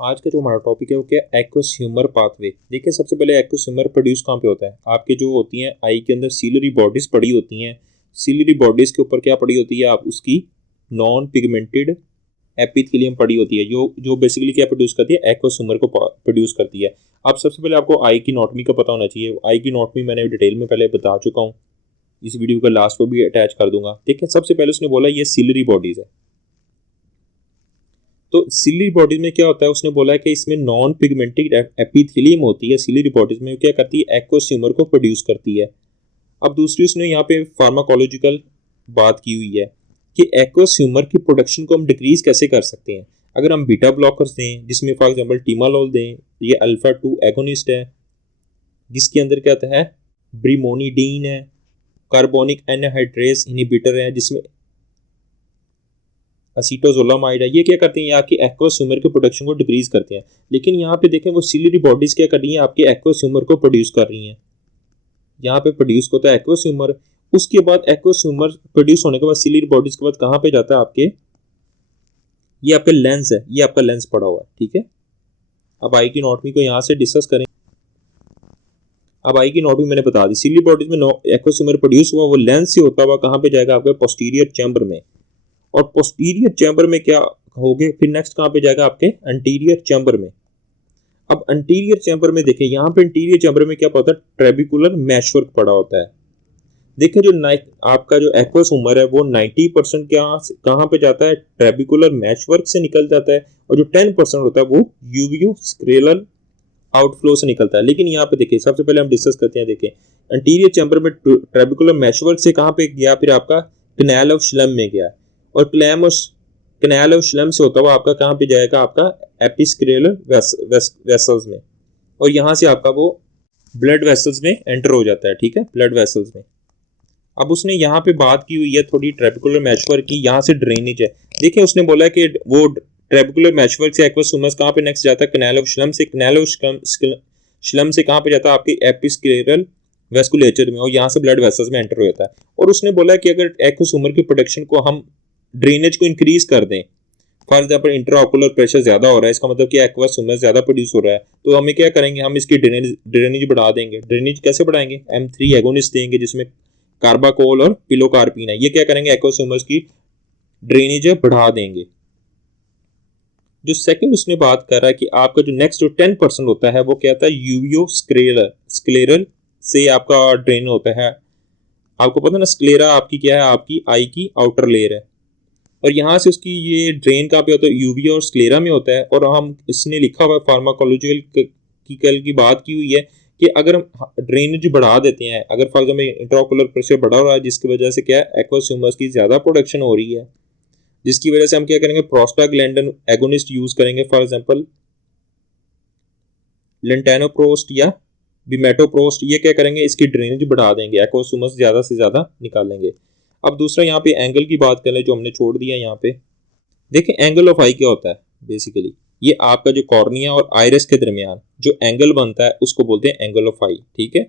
आज का जो हमारा टॉपिक है वो क्या है, एक्वस ह्यूमर पाथवे। देखिए सबसे पहले एक्वस ह्यूमर प्रोड्यूस कहाँ पे होता है, आपके जो होती हैं आई के अंदर सीलरी बॉडीज पड़ी होती हैं। सीलरी बॉडीज के ऊपर क्या पड़ी होती है, आप उसकी नॉन पिगमेंटेड एपिथेलियम पड़ी होती है, जो जो बेसिकली क्या प्रोड्यूस करती है, एक्वस ह्यूमर को प्रोड्यूस करती है। अब सबसे पहले आपको आई की नॉटमी का पता होना चाहिए। आई की नॉटमी मैंने डिटेल में पहले बता चुका हूँ, इस वीडियो का लास्ट पर भी अटैच कर दूंगा। देखिए सबसे पहले उसने बोला ये सीलरी बॉडीज है। तो सिली बॉडीज में क्या होता है, उसने बोला है कि इसमें नॉन पिगमेंटेड एपिथेलियम होती है। सिली बॉडीज में क्या करती है, एक्वस ह्यूमर को प्रोड्यूस करती है। अब दूसरी उसने यहाँ पे फार्माकोलॉजिकल बात की हुई है कि एक्वस ह्यूमर की प्रोडक्शन को हम डिक्रीज कैसे कर सकते हैं। अगर हम बीटा ब्लॉकर्स दें, जिसमें फॉर एग्जांपल टीमालोल दें, ये अल्फा 2 एगोनिस्ट है, जिसके अंदर क्या होता है, ब्रिमोनिडीन है, कार्बोनिक एनहाइड्रेस इनहिबिटर है, जिसमें असीटोजोलामाइड है। ये क्या करते हैं, आपकी एक्वस ह्यूमर के प्रोडक्शन को डिक्रीज करते हैं। लेकिन यहाँ पे देखें वो सिलरी बॉडीज क्या कर रही हैं, आपके एक्वस ह्यूमर को प्रोड्यूस कर रही हैं। यहाँ पे प्रोड्यूस होता है एक्वस ह्यूमर। उसके बाद एक्वस ह्यूमर प्रोड्यूस होने के बाद सिलरी बॉडीज के बाद कहाँ पे जाता है आपके, ये आपका लेंस है, ये आपका लेंस पड़ा हुआ है, ठीक है। अब आई की नॉटमी को यहाँ से डिस्कस करें। अब आई की नॉटमी मैंने बता दी, सिलरी बॉडीज में एक्वस ह्यूमर प्रोड्यूस हुआ, वो लेंस से होता हुआ कहाँ पे जाएगा, आपके पोस्टीरियर चैम्बर में। और पोस्टीरियर चैम्बर में क्या हो गए, फिर नेक्स्ट कहाँ पे जाएगा, आपके एंटीरियर चैम्बर में। अब एंटीरियर चैम्बर में देखें, यहाँ पे एंटीरियर चैम्बर में क्या होता है, ट्रेबिकुलर मैशवर्क पड़ा होता है। देखिए जो आपका जो एक्वस ह्यूमर है वो 90% कहाँ पे जाता है, ट्रेबिकुलर मैशवर्क से निकल जाता है, और जो 10% होता है वो यूवियो स्क्लेरल आउटफ्लो से निकलता है। लेकिन यहाँ पे देखिए सबसे पहले हम डिस्कस करते हैं। देखिए एंटीरियर चैम्बर में ट्रेबिकुलर मैशवर्क से कहाँ पे गया, फिर आपका कैनाल ऑफ श्लेम में गया, और कैनाल ऑफ श्लेम से होता हुआ आपका कहाँ पे जाएगा, आपका एपिस्क्लेरल वेसल्स में, और यहाँ से आपका वो ब्लड वेसल्स में एंटर हो जाता है, ठीक है, ब्लड वेसल्स में। अब उसने यहाँ पे बात की हुई है थोड़ी ट्रेबिकुलर मैशवर्क की, यहाँ से ड्रेनेज है। देखिए उसने बोला कि वो ट्रेबिकुलर मैशवर्क से एक्वस ह्यूमस कहाँ पे नेक्स्ट जाता है, कैनाल ऑफ श्लेम से। कैनाल ऑफ श्लेम से कहाँ पे जाता है, आपकी एपिस्क्लेरल वेस्कुलेचर में, और यहाँ से ब्लड वेसल्स में एंटर हो जाता है। और उसने बोला कि अगर एक्वस ह्यूमर की प्रोडक्शन को हम ड्रेनेज को इंक्रीज कर दें, फॉर एग्जाम्पल इंट्राओकुलर प्रेशर ज्यादा हो रहा है, इसका मतलब कि एक्वस ह्यूमर ज्यादा प्रोड्यूस हो रहा है, तो हमें क्या करेंगे, हम इसकी ड्रेनेज बढ़ा देंगे। ड्रेनेज कैसे बढ़ाएंगे, M3 एगोनिस्ट देंगे, जिसमें कार्बाकोल और पिलोकार्पिन है। ये क्या करेंगे, एक्वस ह्यूमर की ड्रेनेज बढ़ा देंगे। जो सेकंड उसने बात कर रहा है कि आपका जो नेक्स्ट जो 10% होता है वो क्या होता है, यूवियो स्क्लेरल से आपका ड्रेन होता है। आपको पता है ना, स्क्लेरा आपकी क्या है, आपकी आई की आउटर लेयर है, और यहाँ से उसकी ये ड्रेन कहाँ पे होता है, यूवी और स्क्लेरा में होता है। और हम इसने लिखा हुआ है फार्माकोलॉजिकल की बात की हुई है कि अगर हम ड्रेनेज बढ़ा देते हैं, अगर फॉर एग्जाम्पल इंट्राओकुलर प्रेशर बढ़ा रहा है, जिसकी वजह से क्या है, एक्वस ह्यूमस की ज़्यादा प्रोडक्शन हो रही है, जिसकी वजह से हम क्या करेंगे, प्रोस्टाग्लैंडिन एगोनिस्ट यूज करेंगे, फॉर एग्जाम्पल लेंटेनोप्रोस्ट या बिमेटोप्रोस्ट। ये क्या करेंगे, इसकी ड्रेनेज बढ़ा देंगे, एक्वस ह्यूमस ज़्यादा से ज़्यादा निकालेंगे। अब दूसरा यहाँ पे एंगल की बात कर ले, जो हमने छोड़ दिया यहाँ पे। देखिए एंगल ऑफ आई क्या होता है, बेसिकली ये आपका जो कॉर्निया और आइरिस के दरमियान जो एंगल बनता है उसको बोलते हैं एंगल ऑफ आई, ठीक है।